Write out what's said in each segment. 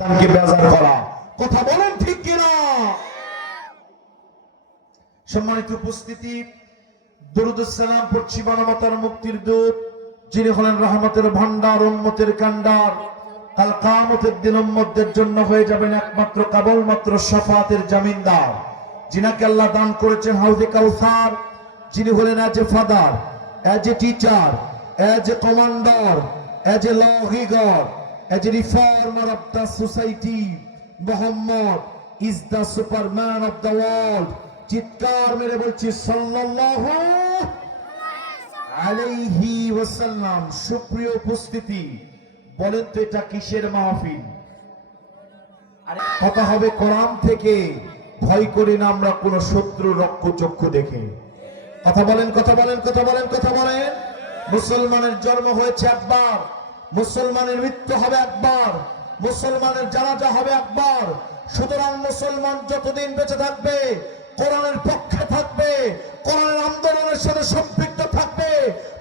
বেজার করা। কথা বলেন ঠিক কিনা? সম্মানিত উপস্থিতি, দরুদুস সালাম পড়ছি মানবতার মুক্তির দূত, যিনি হলেন রহমতের ভান্ডার, উম্মতের কান্ডার। কাল কিয়ামতের দিন উম্মতদের জন্য হয়ে যাবেন একমাত্র কেবলমাত্র শাফাতের জামিনদার, যিনাকে আল্লাহ দান করেছেন হাউজে কাউসার, যিনি হলেন as a father, as a teacher, as a commander, as a lawgiver, as a reformer of the society. Muhammad is the superman of the world. চিৎকার মেরে বলছি সাল্লাল্লাহু আলাইহি ওয়াসাল্লাম। সুপ্রিয় উপস্থিতি, বলেন তো এটা কিসের মাহফিল? কথা হবে কোরআন থেকে। ভয় করি না আমরা কোন শত্রু রক্তচক্ষু দেখে। কথা বলেন, কথা বলেন, কথা বলেন, কথা বলেন। মুসলমানের জন্ম হয়েছে একবার, মুসলমানের মৃত্যু হবে একবার, মুসলমানের জানাজা হবে একবার। সুতরাং মুসলমান যতদিন বেঁচে থাকবে, কোরআনের পক্ষে থাকবে, কোরআনের আন্দোলনের সাথে সম্পৃক্ত থাকবে,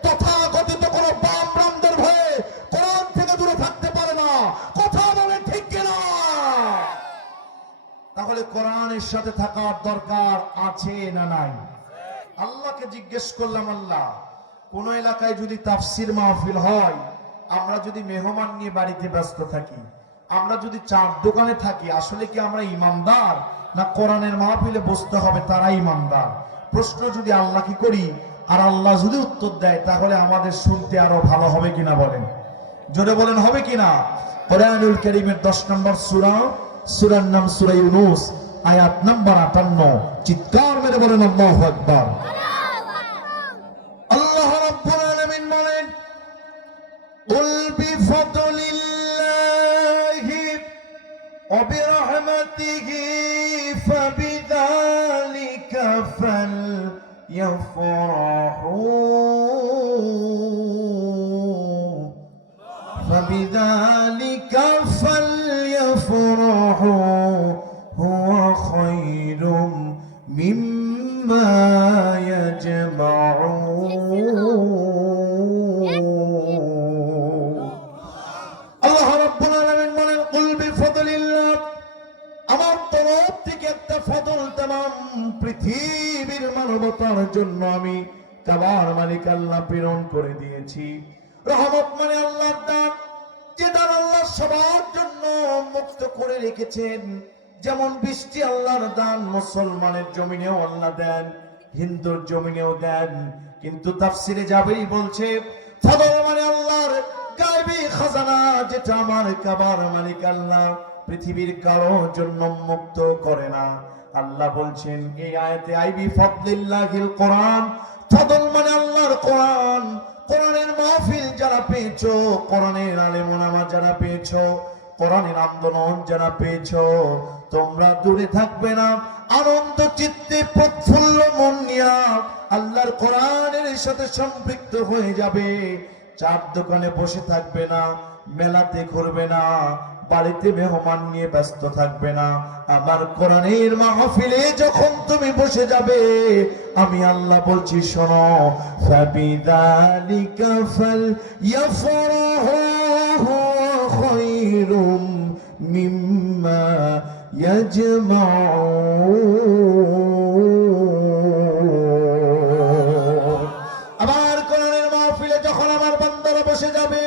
তথাকথিত কোন বামরামদের ভয়ে কোরআন থেকে দূরে থাকতে পারে না। কথা বলে ঠিক কিনা? তাহলে কোরআনের সাথে থাকার দরকার আছে না নাই? আল্লাহকে জিজ্ঞেস করলাম, আল্লাহ, কোন এলাকায় যদি তাফসির মাহফিল হয়, আমরা যদি মেহমান নিয়ে বাড়িতে ব্যস্ত থাকি, আমরা যদি চার দোকানে থাকি, আসলে কি আমরা ইমানদার, না কোরআনের মাহফিলে বসতে হবে তারা ইমানদার? প্রশ্ন যদি আল্লাহ কি করি, আর আল্লাহ যদি উত্তর দেয়, তাহলে আমাদের শুনতে আরো ভালো হবে কিনা বলেন? জোরে বলেন, হবে কিনা? কোরআনুল কারীমের 10 নম্বর সূরা, সূরার নাম সূরা ইউনূস, আয়াত নাম্বার 58। চিৎকার মেরে বলেন আল্লাহু আকবার। আল্লাহ রাব্বুল আলামিন বলেন, কুল বিফাদলিল্লাহি ওয়া বিরহমাতিহি ফাবিযালিকা ফালইফরাহু ফাবিযালিকা ফালইফরাহু হুয়া খায়রুম মিম্মা ইয়াজমাউন। আল্লাহ রাব্বুল আলামিন বলেন, কুল বিফাদলিল্লাহ, আমার তরফ থেকে একটা ফজল तमाम পৃথিবীর মানবতার জন্য আমি কাবার মালিক আল্লাহ প্রেরণ করে দিয়েছি। রহমত মানে আল্লাহর দান, যে দান আল্লাহ সবার জন্য মুক্ত করে রেখেছেন। যেমন বৃষ্টি আল্লাহর দান, মুসলমানের জমিনেও আল্লাহ দেন, হিন্দুর জমিনেও দেন। কিন্তু তাফসিরে জাবেরি বলছে, ফজল মানে আল্লাহর গায়বী খাজানা, যেটা আমার কাবার মালিক আল্লাহ পৃথিবীর কারো জন্য মুক্ত করে না। আল্লাহ বলছেন এই আয়াতে, আইবি ফাদলিল্লাহিল কোরআন, ফজল মানে আল্লাহর কোরআন। কোরআনের মাহফিল যারা পেয়েছো, কোরআনের আলেম ওলামা যারা পেয়েছো, কোরআনের আন্দোলন যারা পেয়েছো, তোমরা দূরে থাকবে না, আনন্দ চিত্তে প্রফুল্ল মন নিয়ে আল্লাহর কোরআনের সাথে সম্পৃক্ত হয়ে যাবে। চার দোকানে বসে থাকবে না, মেলাতে ঘুরবে না, বাড়িতে মেহমান নিয়ে ব্যস্ত থাকবে না। আমার কোরআনের মাহফিলে যখন তুমি বসে যাবে, আমি আল্লাহ বলছি শোনো, ফাবিযালিকা ফালইফরাহু হুয়া খায়রুম মিম্মা ইয়াজমাউন। আমার কোরআনের মাহফিলে যখন আমার বান্দারা বসে যাবে,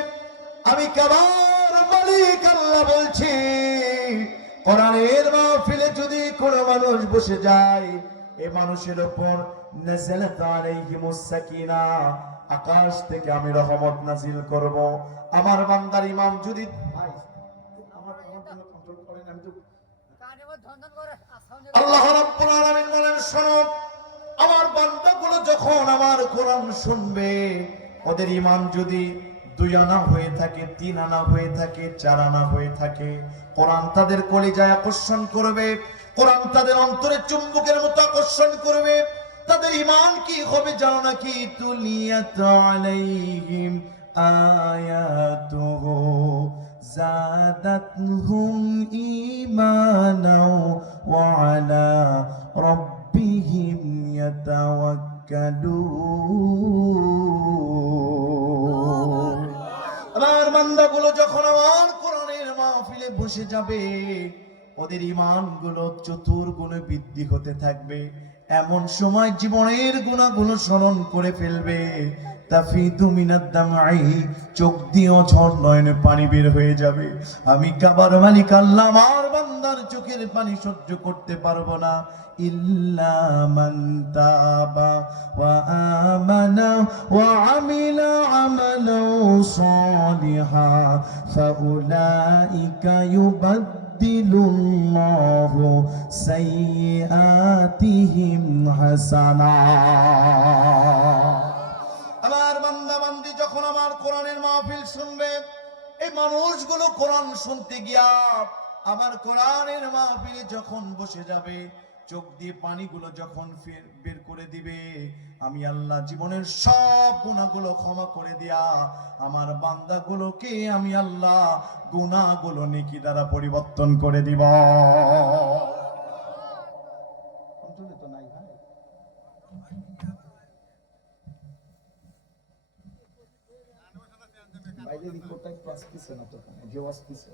আমি কাবার মালিক আল্লাহ বলছি, কোরআনের মাহফিলে যদি কোন মানুষ বসে যায়, এই মানুষের উপর নাযালাত আলাইহিমুস সাকিনাহ, আকাশ থেকে আমি রহমত নাজিল করব। আমার বান্দার ইমাম যদি আল্লাহ রাব্বুল আলামিন বলেন, শোনো, আমার বান্দাগুলো যখন আমার কোরআন শুনবে, ওদের ঈমান যদি 2 আনা হয়ে থাকে, 3 আনা হয়ে থাকে, 4 আনা হয়ে থাকে, কোরআন তাদের কলিজায় আকর্ষণ করবে, কোরআন তাদের অন্তরে চুম্বকের মতো আকর্ষণ করবে। তাদের ঈমান কি হবে জানো নাকি? তুলিয়াত আলাইহিম আয়াতুহু যাদাতহুম ঈমানাও ওয়া আলা রাব্বিহিম ইয়াতাওয়াক্কালুন। আমার বান্দাগুলো যখন আমার কোরআনের মাহফিলে বসে যাবে, ওদের ঈমানগুলো চতুর্গুণে বৃদ্ধি হতে থাকবে। এমন সময় জীবনের গুনাহগুলো স্মরণ করে ফেলবে, তাফিদু মিনাদ দামাই, চোখ দিয়ে ঝড় নয়নে পানি বের হয়ে যাবে। আমি কাবার মালিক আল্লাহ আমার বান্দার চোখের পানি সহ্য করতে পারবো না। ইল্লা মান তাবা ওয়া আমানা ওয়া আমিলা আমালান সালিহা ফাউলাইকা ইউবাদদিলুল্লাহু সাইয়্যাতিহিম হাসানাত। আমার বান্দা বান্দি যখন আমার কোরআনের মাহফিল শুনবে, এই মানুষগুলো কোরআন শুনতে গিয়া আমার কোরআনের মাহফিলে যখন বসে যাবে, চোখ দিয়ে পানিগুলো যখন বের করে দিবে, আমি আল্লাহ জীবনের সব গুনাহগুলো ক্ষমা করে দিয়া আমার বান্দাগুলোকে আমি আল্লাহ গুনাহগুলো নেকি দ্বারা পরিবর্তন করে দিব। তো নাই ভাই, বাইরে রিপোর্টটা একটু আসতেছে না, তো কেউ আসতেছে।